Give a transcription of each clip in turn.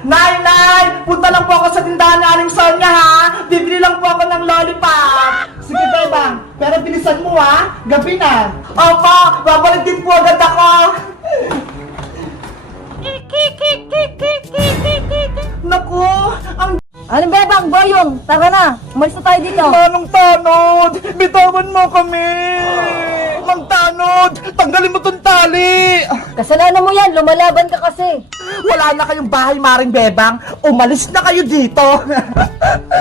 Nay! Nay! Punta lang po ako sa tindahan ni Aling Sonia, ha? Bibili lang po ako ng lollipop. Sige, Bebang. Pero bilisan mo, ha? Gabi na. Opo, babalik din po agad ako. Naku, ang Anong Bebang, Boyong? Tara na, umalis na tayo dito. Manong Tanod! Bitawan mo kami! Mang Tanod! Tanggalin mo tong tali! Kasalanan mo yan, lumalaban ka kasi. Wala na kayong bahay, Maring Bebang. Umalis na kayo dito.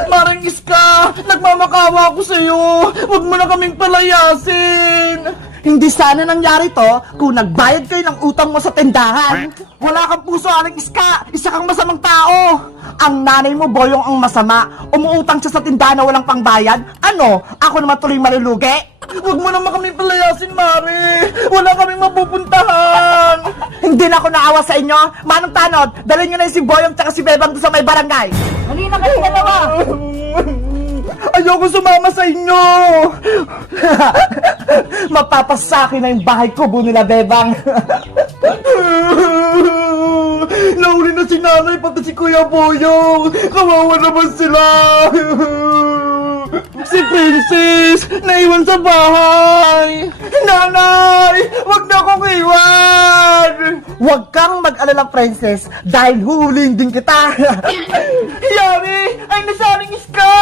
Maring Iska, nagmamakawa ako sa'yo. Huwag mo na kaming palayasin. Hindi sana nangyari to kung nagbayad kayo ng utang mo sa tindahan. Wala kang puso, Aling Iska. Isa kang masamang tao. Ang nanay mo, Boyong, ang masama. Umuutang siya sa tindahan na walang pangbayad. Ano? Ako naman tuloy malulugi? Huwag mo naman kami palayasin, Mari. Wala kaming mapupuntahan. Hindi na ako naawa sa inyo. Manong Tanod, dalhin nyo na yung si Boyong tsaka si Bebang doon sa may barangay. Hali na kayo dalawa. Ayoko sumama sa inyo. Mapapasakin na yung bahay kubo nila, Bebang. Nauli na si nanay, pati si Kuya Boyong. Kawawa naman sila. Si Princess, naiwan sa bahay. Nanay, wag na akong iwan. Huwag kang mag-alala, Princess, dahil huhuling din kita. Yari, ay nasaring Iska.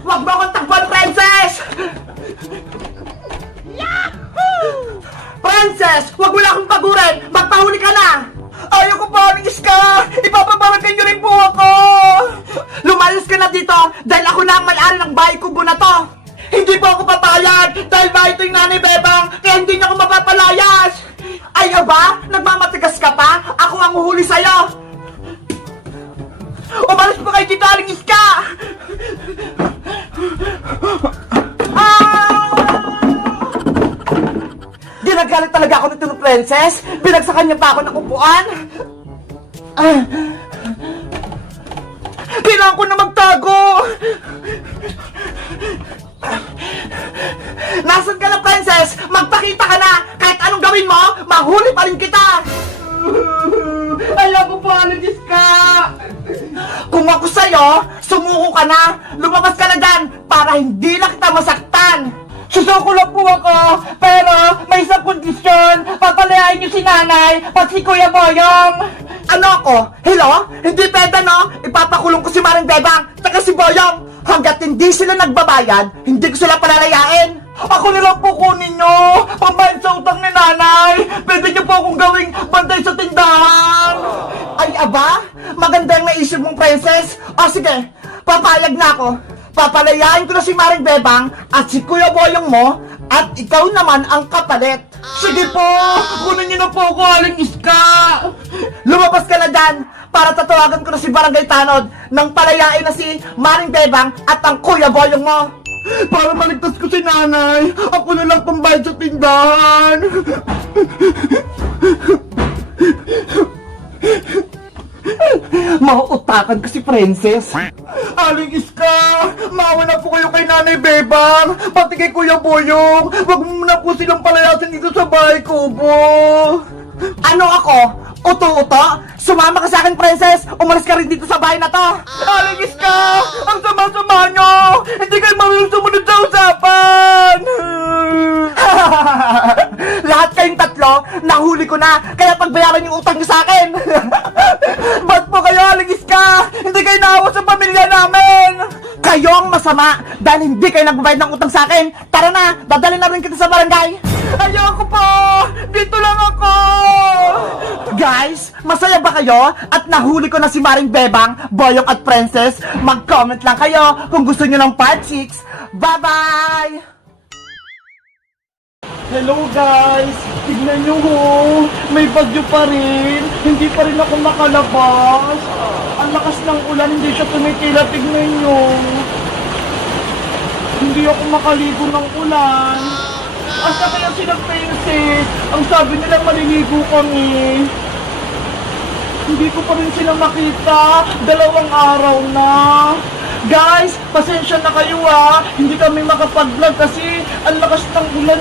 Huwag mo akong takpan, Princess. Princess, huwag mo na akong pagurin! Magpahuli ka na! Ayoko pa, Aling Iska! Ipapabarakan niyo rin po ako! Lumayos ka na dito dahil ako na ang may-ari ng bahay kubo na to! Hindi po ako papayag dahil bahay ito yung nanay Bebang kaya hindi niya ako mapapalayas! Ay aba, nagmamatigas ka pa? Ako ang uhuli sa'yo! Umalis po kayo dito, Aling Iska! Ginagalit talaga ako nito ng Princess. Binagsakan niya pa ako ng upuan. Kailangan ko na magtago. Nasaan ka na, Princess? Magpakita ka na. Kahit anong gawin mo, mahuli pa rin kita. Ayoko po, Aling Iska. Kung ako sa'yo, sumuko ka na. Lumabas ka na dyan para hindi na kita masaktan. Susuko lang po ako, pero may isang kondisyon. Papalayain niyo si nanay, pati si Kuya Boyong. Ano ako? Hello? Hindi pwede, no? Ipapakulong ko si Maring Bebang, tsaka si Boyong. Hanggat hindi sila nagbabayad, hindi ko sila palalayain. Ako nilang po kunin nyo, pambayad sa utang ni nanay. Pwede niyo po akong gawing bantay sa tindahan. Ay, aba? Maganda yung naisip mong, Princess. O sige, papayag na ako. Papalayain ko na si Maring Bebang at si Kuya Boyong mo at ikaw naman ang kapalit. Sige po, kunin niyo na po ako, Aling Iska. Lumabas ka na dyan para tatawagan ko na si Barangay Tanod nang palayain na si Maring Bebang at ang Kuya Boyong mo. Para maligtas ko si nanay, ako na lang pambayad sa tindahan. Mauutakan ko si Princess. Aling Iska, maawa na po kayo kay Nanay Bebang, pati kay Kuya Boyong. Wag mo na po silang palayasin dito sa bahay kubo. Ano ako? Uto-uto? Sumama ka sa akin, Princess. Umalis ka rin dito sa bahay na to. Aling Iska, ang sama-sama nyo. Hindi kayo marunong sumunod sa usapan. Lahat kayong tatlo, nahuli ko na. Kaya pagbayaran yung utang nyo sa akin. Ba't po kayo, Aling Iska? Hindi kayo naawa sa pamilya namin. Kayo ang masama dahil hindi kayo nagbabayad ng utang sa akin. Tara na, dadalhin na rin kita sa barangay. Ayoko po! Dito lang ako! Guys, masaya ba kayo? At nahuli ko na si Maring Bebang, Boyong at Princess. Mag-comment lang kayo kung gusto nyo ng part 6. Bye-bye! Hello guys! Tignan nyo ho! May bagyo pa rin! Hindi pa rin ako makalabas! Ang lakas ng ulan, hindi siya tumitila. Tignan nyo! Hindi ako makaligo ng ulan! Asa kaya sila Princess? Ang sabi nila maliligo kami! Hindi ko pa rin sila makita! 2 araw na! Guys, pasensya na kayo hindi kami makapag-vlog kasi ang lakas ng ulan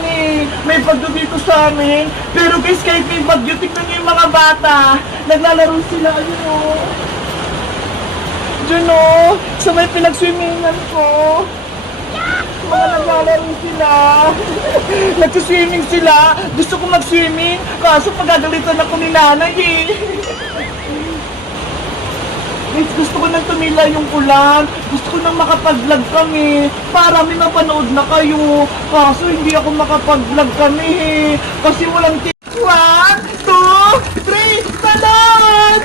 may bagyo dito sa amin. Pero guys, kahit may bagyo, tignan niyo yung mga bata. Naglalaro sila, ayun Diyan sa may pinag-swimmingan ko. Mga naglalaro sila. Nag-swimming sila. Gusto ko mag-swimming, kaso pagagalitan ako ni nanay Guys, gusto ko nang tumila yung ulan. Gusto ko nang makapag-vlog kami para may mapanood na kayo. Kaso hindi ako makapag-vlog kami kasi walang 1, 2, 3, talon!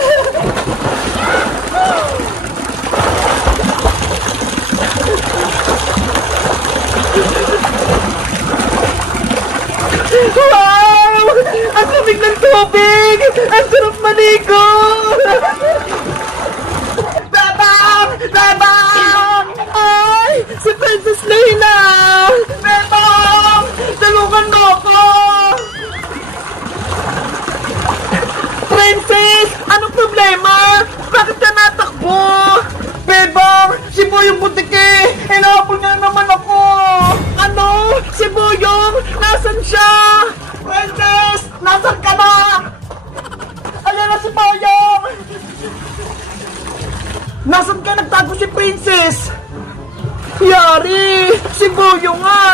Wow! Ang lamig ng tubig! Ang sarap maligo! Bebang! Bebang! Ay! Si Princess Leila! Bebang! Tulungan mo ako! Princess! Anong problema? Bakit ka natakbo? Bebang! Si Boyong Butike! Hinahabol niya naman ako! Ano? Si Boyong? Nasaan siya? Princess! Nasaan ka na? Ayan na si Boyong! Nasaan ka nagtago si Princess? Yari! Si Boyong nga!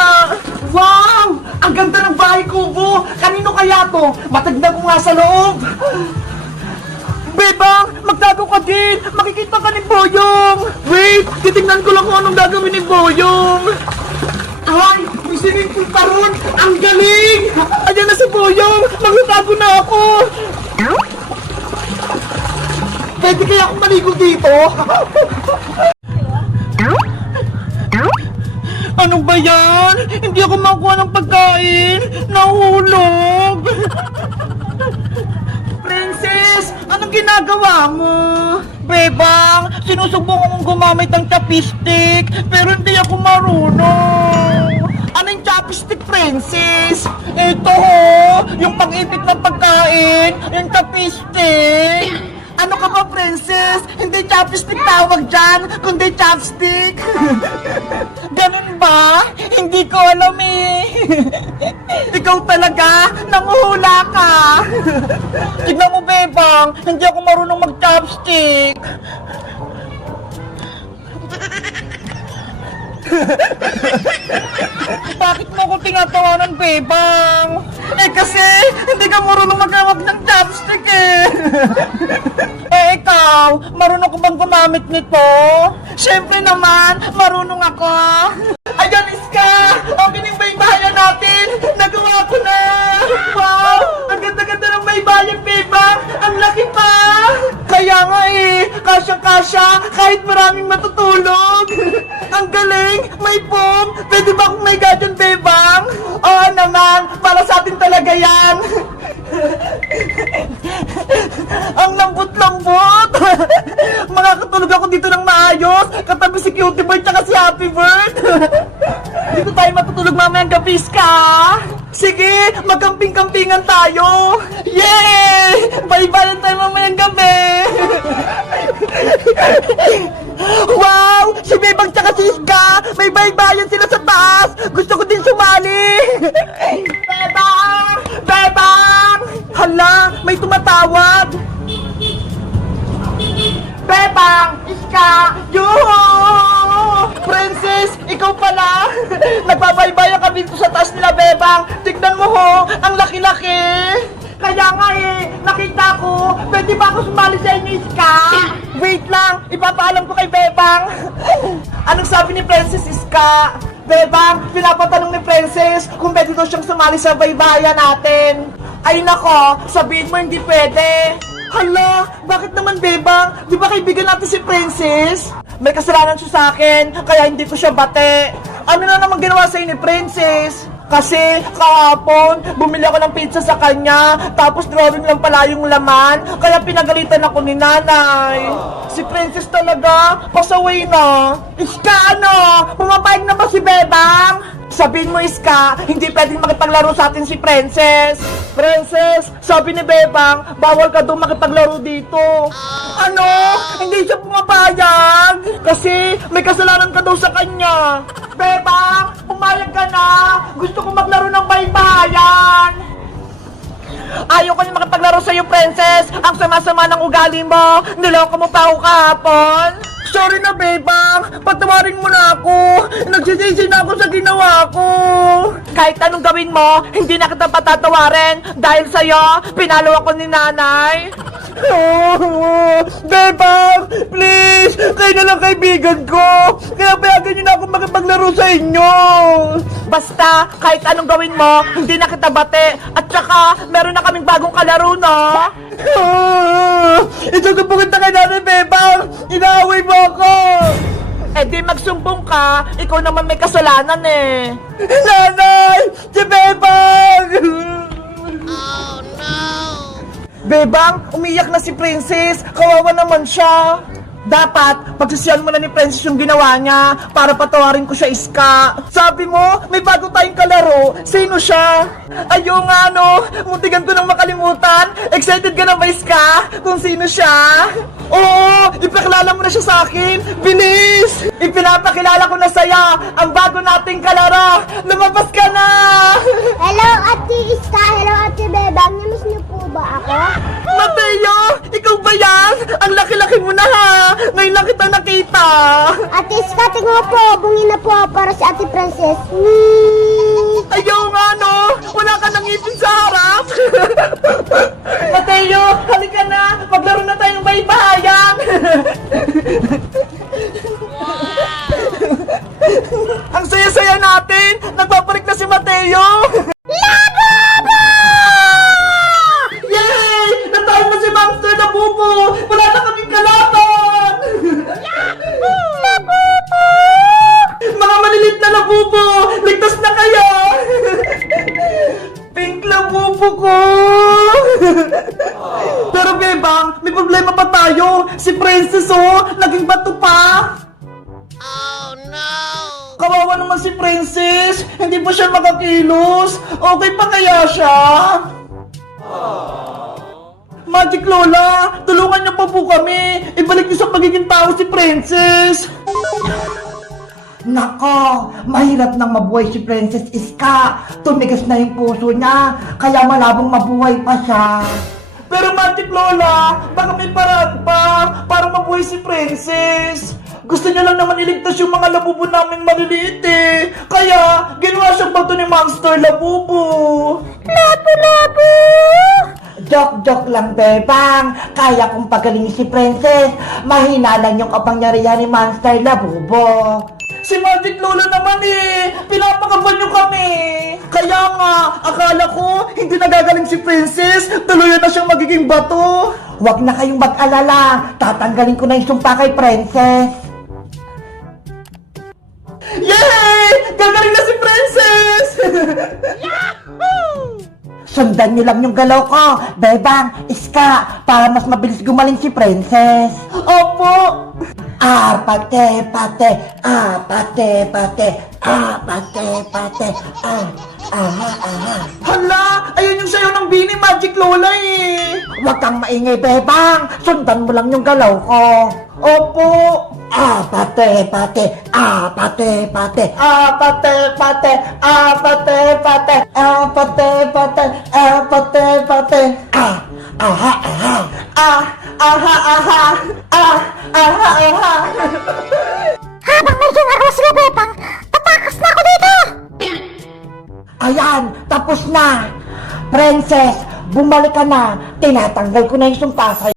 Wow! Ang ganda ng bahay kubo! Kanino kaya to? Matagdag ko nga sa loob! Bebang! Magtago ka din! Makikita ka ni Boyong! Wait! Titignan ko lang kung anong gagawin ni Boyong! Ay! May swimming pool pa ron! Ang galing! Ayan na si Boyong! Magtatago na ako! Pwede kaya akong maligo dito? Ano ba yan? Hindi ako makuha ng pagkain! Nahulog! Princess! Anong ginagawa mo? Bebang! Sinusubukan kong gumamit ng chopstick pero hindi ako marunong! Ano yung chopstick, Princess? Ito yung pag-ipit ng pagkain! Yung chopstick! Ano ka ba, Princess? Hindi chopstick tawag dyan, kundi chopstick. Ganun ba? Hindi ko alam Ikaw talaga, nanguhula ka. Tignan mo, Bebang, hindi ako marunong mag-chopstick. Bakit mo ko tinatawanan, Bebang? Kasi hindi ka marunong magawag ng chopstick ikaw, marunong ko bang gumamit nito? Siyempre naman, marunong ako. Ayan, Iska! Ang binimbaybayan natin! Nagawa ko na! Wow! Ang ganda-ganda ng baybayan, Bebang! Ang laki pa! Kaya nga kasyang-kasya kahit maraming matutulog! Ang galing! May foam! Pwede ba akong may gadyan, Bebang? Oo naman! Para sa atin talaga yan! Ang lambot-lambot! Makakatulog ako dito ng maayos! Katabi si Cutie Bird tsaka si Happy Bird! Dito tayo matutulog mamayang gabi, Ska! Sige! Magkamping-kampingan tayo! Yay! Bye-bye tayo mamayang gabi! Wow! Si Bebang tsaka si Iska! May baybayan sila sa taas! Gusto ko din sumali! Bebang! Bebang! Hala! May tumatawag! Bebang! Iska! Yuhu! Princess! Ikaw pala! Nagbabaybayan kami dito sa taas nila, Bebang! Tignan mo ang laki-laki! Kaya nga nakita ko, pwede ba ako sumali sa inyo, Iska? Wait lang, ipapaalam ko kay Bebang. Anong sabi ni Princess, Iska? Bebang, pinapatanong ni Princess kung pwede daw siyang sumali sa baybayan natin. Ay nako, sabihin mo hindi pwede. Hala, bakit naman, Bebang? Di ba kaibigan natin si Princess? May kasalanan siya sa akin, kaya hindi ko siya bate. Ano na naman ginawa sa'yo ni Princess? Kasi kahapon, bumili ako ng pizza sa kanya, tapos drawing lang pala yung laman, kaya pinagalitan ako ni nanay. Si Princess talaga, pasaway na. Iska, pumapayag na ba si Bebang? Sabihin mo, Iska, hindi pwedeng makipaglaro sa atin si Princess. Princess, sabi ni Bebang, bawal ka doon makipaglaro dito. Ano? Hindi siya pumapayag? Kasi may kasalanan ka daw sa kanya. Bebang, pumayag ka na. Gusto ko maglaro ng baybayan. Ayaw ko na makipaglaro sa'yo, Princess. Ang sama-sama ng ugali mo. Niloko mo pa ako kahapon. Sorry na, Bebang. Patawarin mo na ako. Nagsisisi na ako sa ginawa ko. Kahit anong gawin mo, hindi na kita patatawarin. Dahil sa'yo, pinalo ako ni nanay. Bebang, please. Kayo na lang kaibigan ko. Kaya payagan niyo na ako makipaglaro sa inyo. Basta, kahit anong gawin mo, hindi na kita bate. At saka, meron na kaming bagong kalaro, no? Ito ko pumunta kay Nanay Bebang. Inaaway mo ako. Eh di magsumbong ka. Ikaw naman may kasalanan eh. Nanay! Si Bebang! Oh no! Bebang, umiyak na si Princess. Kawawa naman siya. Dapat, pagsisiyan mo na ni Princess yung ginawa niya para patawarin ko siya, Iska. Sabi mo, may bago tayong kalaro. Sino siya? Ayaw nga, no? Muntigan ko nang makalimutan. Excited ka na ba, Iska? Kung sino siya? Oo, ipakilala mo na siya sa akin. Bilis! Ipinapakilala ko na sa'yo ang bago nating kalaro. Lumabas ka na! Hello, Ate Iska. Hello, Ate Bebang. Namiss niyo po ba ako? Mateo! Ikaw ba yan? Ang laki-laki mo na, ha? Ngayon lang kita nakita. Ate Iska, tingnan mo po. Bungin na po ako para si Ate Princess. Ayaw nga, no? Wala ka nang ngipin sa harap. Mateo, halika na. Maglaro na tayong baybayan. Ang saya-saya natin. Nagpaparik na si Mateo. Labubo! Yay! Natawag mo si Monster na bubo. Wala na kaming kalaban. Labubo! Mga malilit na labubo. Ligtas na kayo. Pink labubo ko. Pero Bebang, may problema pa tayo. Si Princess, oh, naging bato pa. Oh no! Kawawa naman si Princess. Hindi pa siya makakilos. Okay pa kaya siya? Magic Lola, tulungan niyo pa po kami. Ibalik niyo sa pagiging tao si Princess. Nako, mahirap nang mabuhay si Princess Iska. Tumigas na yung puso niya, kaya malabong mabuhay pa siya. Pero Magic Lola, baka may paraan pa para mabuhay si Princess. Gusto niya lang naman iligtas yung mga labubo naming maliliit eh. Kaya, ginawa siyang bato ni Monster Labubo. Labu-labu! Joke-joke lang, Bebang. Kaya kong pagalingin si Princess. Mahina lang yung kapangyarihan ni Monster Labubo. Si Magic Lola naman eh. Pinapakaban niyo kami. Kaya nga, akala ko hindi nagagaling si Princess. Tuluyan na siyang magiging bato. Huwag na kayong mag-alala. Tatanggalin ko na yung sumpa kay Princess. Yay! Gagaling na si Princess! Yahoo! Sundan niyo lang yung galaw ko, Bebang, Iska, para mas mabilis gumaling si Princess. Opo! Pate, pate, pate, pate, pate, pate, Hala! Ayun yung sayo ng Bini Magic Lola eh! Huwag kang maingay, Bebang! Sundan mo lang yung galaw ko! Opo! Pate, pate, pate, pate, pate, pate, pate, pate, pate, pate, pate, pate, Habang may ginagawa sila, Bebang, tatakas na ako dito! Ayan, tapos na! Princess, bumalik ka na! Tinatanggal ko na yung sumpa sa'yo.